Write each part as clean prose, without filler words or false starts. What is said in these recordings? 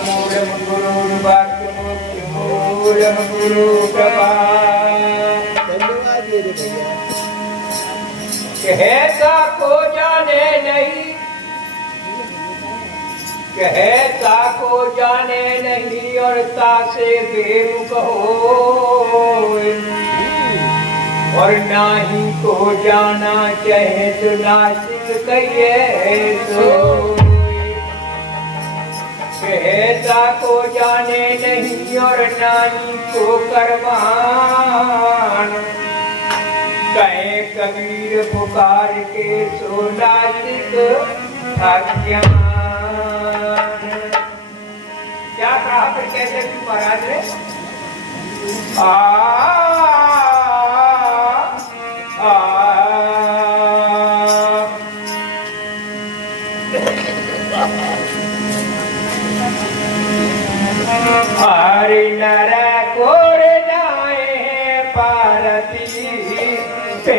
मूलम गुरुर्वाक्यमूलम गुरु कृपा। कहता को जाने नहीं, कहता को जाने नहीं और तासे बेमुख हो, और नाही को जाना चाहे तो नासिक कहिए सो। कहता को जाने नहीं और नाही को करमान, कहे कबीर पुकार के सो नासिक भाग्यवान। क्या कहा फिर कैसे महाराज ने? हरि नर कोर जाए पारती पे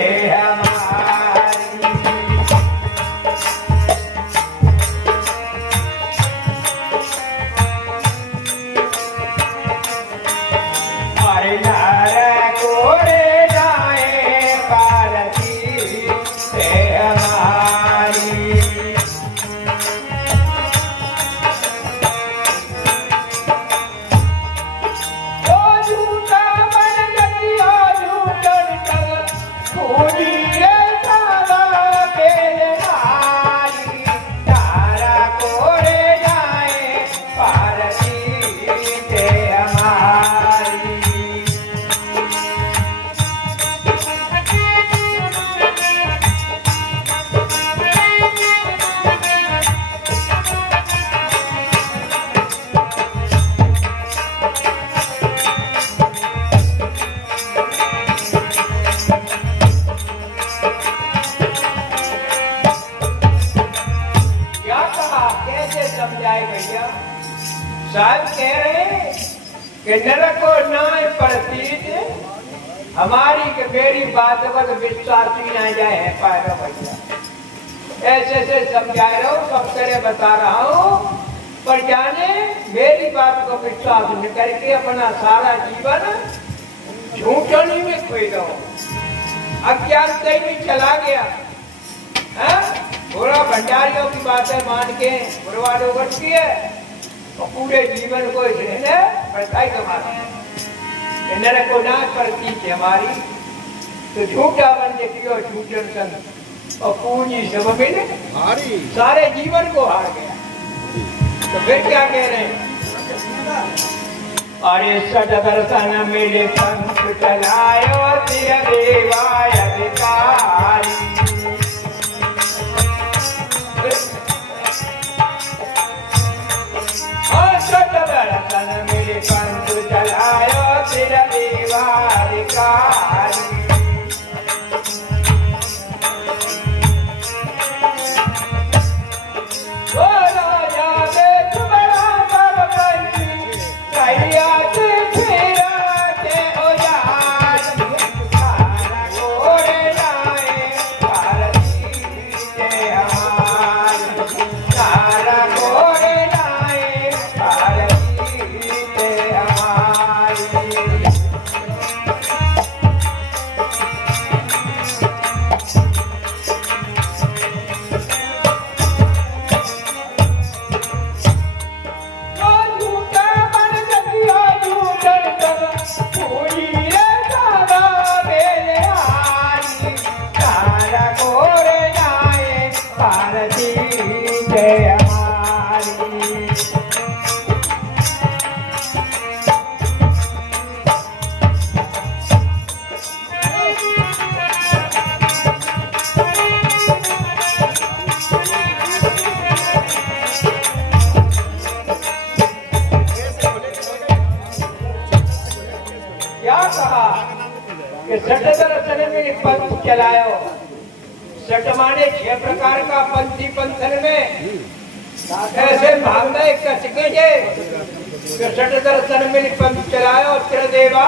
साहब कह रहे कि नरक और नाय प्रतीत हमारी के मेरी बात पर विश्वासी ना जाए है पाएगा भैया। ऐसे ऐसे समझा रहा हूँ, सब तरह बता रहा हूँ, पर जाने मेरी बात को विश्वास न करके अपना सारा जीवन झूठनी में खोई रहो, अज्ञानता में चला गया। थोड़ा भंडारियों की बातें मान के बुरवाड़ो बढ़ती है और पूरे जीवन को इसने बरसाई कमाना है। नरक को ना करती थी हमारी तो झूठा बन देखियो झूठन सन और पूंजी सब मिले सारे जीवन को हार गया। तो फिर क्या कह रहे हैं? अरे सद दर्शन मिले पंख चलायो तिर देवाय अधिकारी। दर्शन मेरे पंथ चलायो तिर देवाधिकारी। बोलो जावे तुम्हारा बरबंदी कैया के फिरा के उजाड़। सारा गोरे जाए भारती के हार, सारा गोरे जाए भारती के हार। चलायो सट माने 6 प्रकार का पंथी पंथन में ऐसे भागना एक कचके जे सट दर्शन में पंथ चलायो त्रिदेवा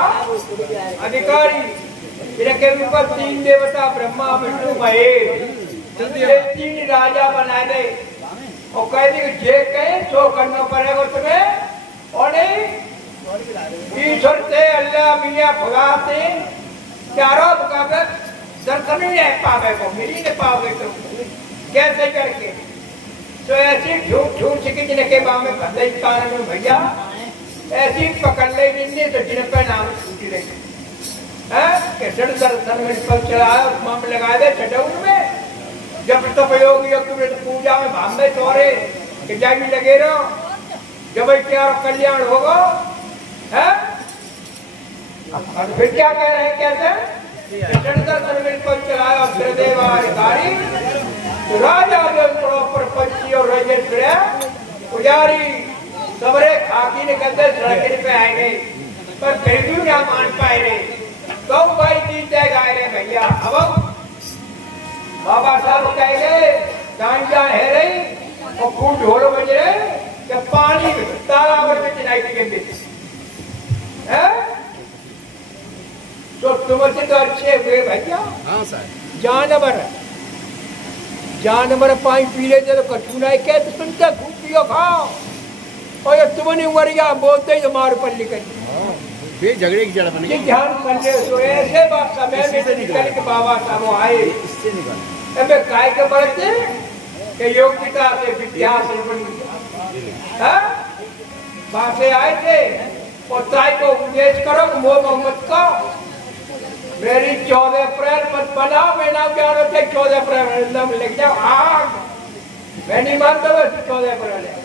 अधिकारी। इनके ऊपर 3 देवता ब्रह्मा विष्णु महेश 3 राजा बना दे। और कह दी कि जे कहें सो करना पड़ेगा तुम्हें। और नहीं ईश्वर से अल्लाह मियाँ खुदा से चारों बकाबर दर्शन ही नहीं पावे को मिल ही नहीं पाओगे तुम कैसे करके। तो ऐसी झूठ झूठ की जिनके बामे भले कारण में भैया ऐसी पकड़ ले जिनने तो जिन पे नाम छूटी रही है कैसे दर्शन में पल चलाया उस माम लगा दे छठौर में जब तब योगी पूजा में भाम में चोरे कि जागी लगे रहो जब क्या कल्याण होगा है। अब फिर क्या कह रहे हैं कैसे दर्शन में पल चलाया फिर देवाधिकारी राजा पर पंछी और रजत पुजारी सबरे खाकी निकलते सड़क पे आए गए पर फिर भी ना मान पाए रे तो भाई जीते गाए रे भैया। अब बाबा साहब कह गए गांजा है रही और खूब ढोल बज रहे कि पानी तालाब में चिनाई के बीच है तो तुमसे तो अच्छे हुए भैया। हाँ सर जानवर पानी पी लेते तो कटू नहीं कहते सुनते खूब पियो खाओ और ये तुमने उमरिया बोलते ही तो मार पर निकल फिर झगड़े की जड़ बनेगी। ध्यान कर ले तो ऐसे बात समय में निकल के बाबा साहब आए इससे निकल अबे काय के बढ़ते कि योग्यता से विद्या से बनी है बासे आए थे और ताई को उपदेश करो मोह मोहम्मद का मेरी 14 अप्रैल मत बना मैं ना क्या होते 14 अप्रैल नाम लिख जाओ आग मैं नहीं मानता बस 14 अप्रैल है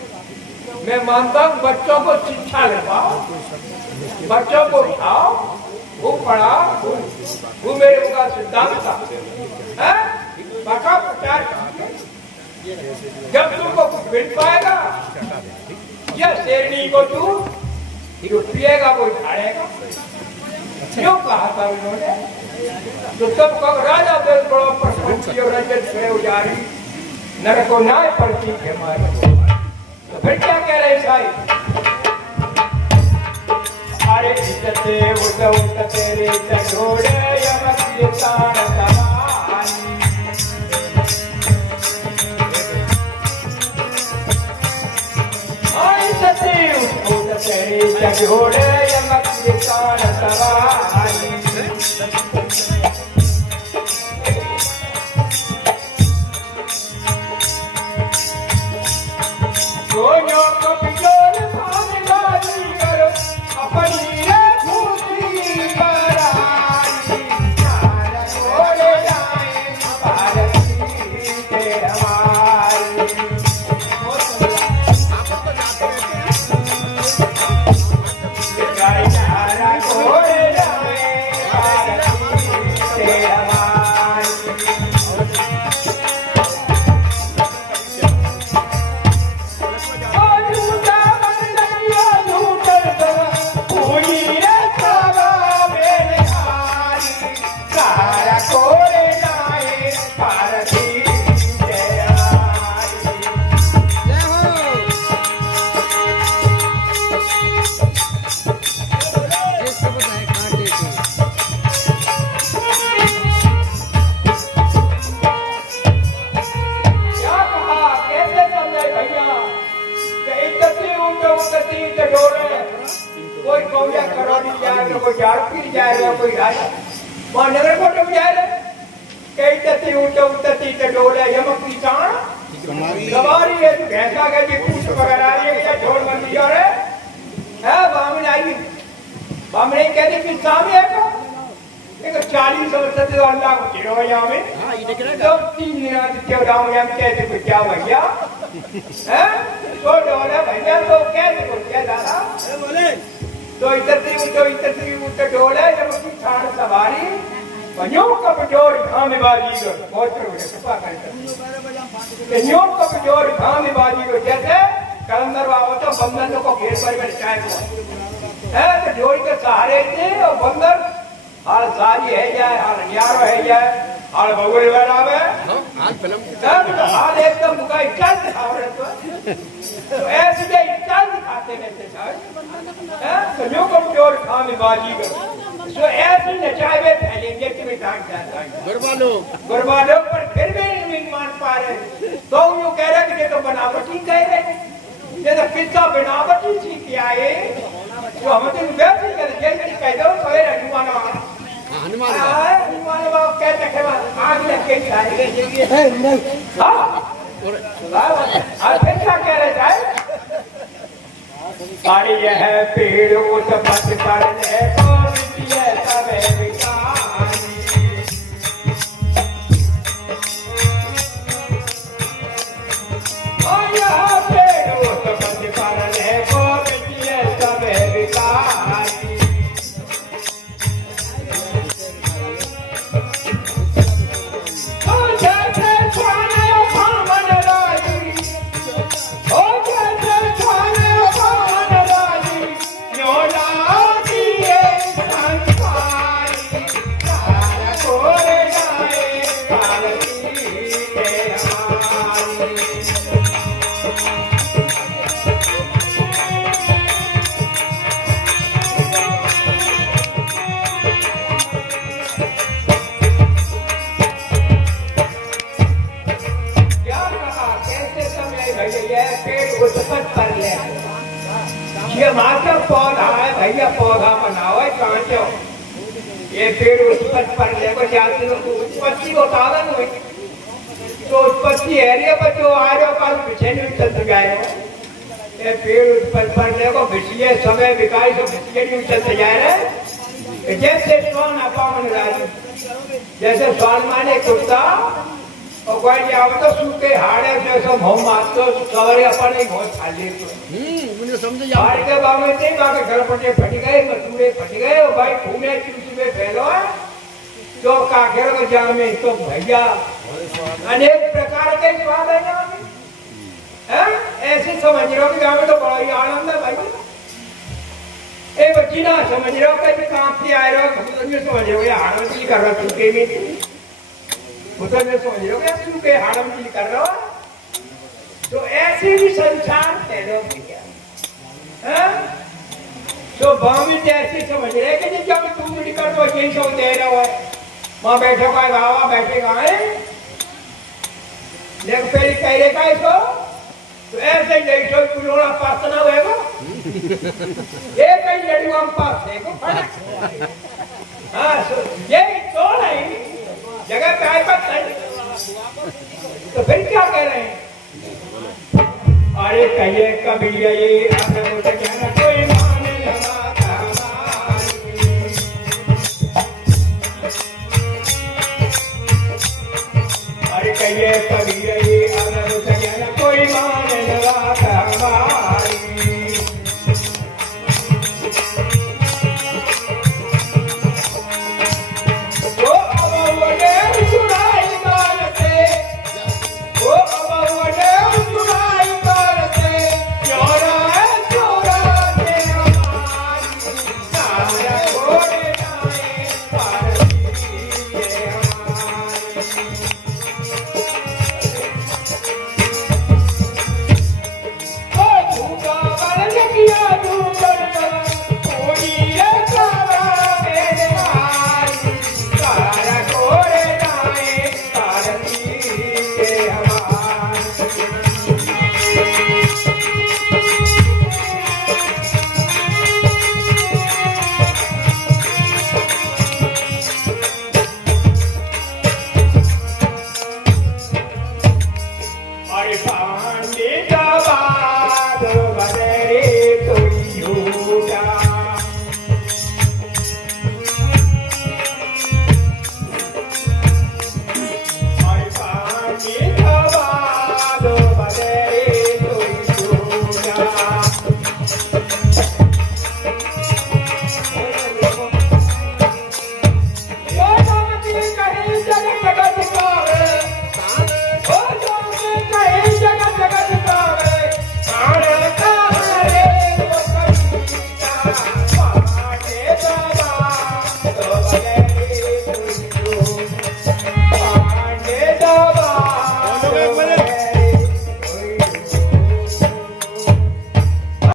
मैं मानता हूँ बच्चों को शिक्षा लगाओ बच्चों को उठाओ वो पढ़ा वो मेरे का सिद्धांत था है बाका प्रचार जब तुमको कुछ मिल पाएगा या शेरनी को तू पिएगा वो झाड़ेगा क्यों कहा था उन्होंने तो तब कब राजा बेल बड़ो प्रसन्न और रजत खड़े उजारी नर को न्याय पड़ती है हमारे तो फिर क्या कह रहे साई अरे इज्जते उठ तेरे चढ़ोड़े यमकी तान तवानी आई सते उठ तेरे चढ़ोड़े यमकी तान तवानी सोनियों को बिजोर भाने वाली करो अपनी रे खूबी कराई नारा छोड़े जाए भारती के हमारी नारा छोड़े जाए भारती के हमारी कोई कौया करौली जाएगा कोई झाड़पी जाएगा कोई राजा वहाँ नगर कोटे में जाएगा कई तती उठती तो डोले यमक की चाण सवारी है भैंसा के जी पूछ वगैरह आई है या छोड़ बंदी और है बामन आई बामन कहते कि सामने है एक 40 वर्ष से अल्लाह को चिरो यहाँ में हाँ ये देख रहे तो 3 दिन क्यों राम हम कहते कुछ क्या भैया हैं तो डोले भैया तो कहते कुछ क्या दादा बोले तो इतनी डोले जब उसकी छाड़ सवारी बन्यों कब जोर घाम बाजी को बहुत कृपा करते न्यों कब जोर घाम बाजी को जैसे कलंदर बाबा तो बंदर को घेर पर बैठाए है तो जोड़ी के सहारे थे और बंदर हाल सारी है जाए हाल यारो है जाए हाल भगोड़े वाला में हाल फिल्म हाल एकदम मुका इक्कल दिखाओ रहे तो ऐसे जे इक्कल दिखाते रहते साहब तो न्यों कब जोर घाम बाजी को तो ऐसे नचाए हुए फैलेंगे कि मैं डांट जाता गुरबालो पर फिर भी नहीं मान पा रहे। तो यूं कह रहे कि ये तो बनावटी कह रहे, ये तो पिज्जा बनावटी चीज क्या है जो हम तो व्यक्ति कर ये कह दो तो ये हनुमान हनुमान बाबा कहते हैं आग लग गई खाए नहीं हां फिर क्या कह रहे थे साड़ी यह पेड़ उस पथ पर है कौन है सब विकानी और यह पेड़ उस पथ पर है कौन है सब विकानी ओ जैसे स्वाने भावन राजी ओ जैसे स्वाने भावन राजी न्योला दिए संसारी तारा कोरे गाए भारती के हमारी क्या कहा कैसे समझे भैया ये पेड़ उत्पन्न कर ले ये मात्र पौधा है भैया पौधा बनाओ कांचो ये पेड़ उत्पन्न कर ले को जाते लोग उत्पत्ति को साधन हुई तो उत्पत्ति एरिया पर जो आ रहे हो काल पीछे नहीं चल जाए ये पेड़ उत्पन्न कर ले को विषय समय विकास तो विषय नहीं चलते जाए रहे जैसे स्वान अपावन राजू जैसे स्वान माने कुत्ता और कोई आवे तो सूखे हाड़े जैसे मोह मारतो सवारे अपन एक हो खाली मुझे समझ हाड़ के बामे नहीं बाके घर पटे फट गए मसूड़े फट गए और भाई खूने चूसी में फैलो है जो काखेर को जामे तो भैया अनेक प्रकार के स्वाद है ना हैं ऐसे समझ रहे हो कि गाँव में तो बड़ा ही आनंद है भाई एक बच्ची ना समझ रहे हो कि काम से आए रहो समझ रहे हो ये हाड़ कर रहा सूखे में मुझे मैं समझ रहे हो क्या तू के हाड़म की कर रहा हो तो ऐसे भी संसार तेरे क्या हैं तो बामी जैसे समझ रहे कि जब तू भी कर तो यही सब दे रहा है वहां बैठे कोई बाबा बैठे कहाँ है देख पहले कह रहे का इसको तो ऐसे ही नहीं तो पुरोड़ा पास ना होएगा एक ही लड़ुआ पास देखो हाँ ये तो नहीं जगह पे आए बात नहीं तो फिर क्या कह रहे हैं अरे कहिए कभी ये अपने मुझे कहना कोई माने लगा अरे कहिए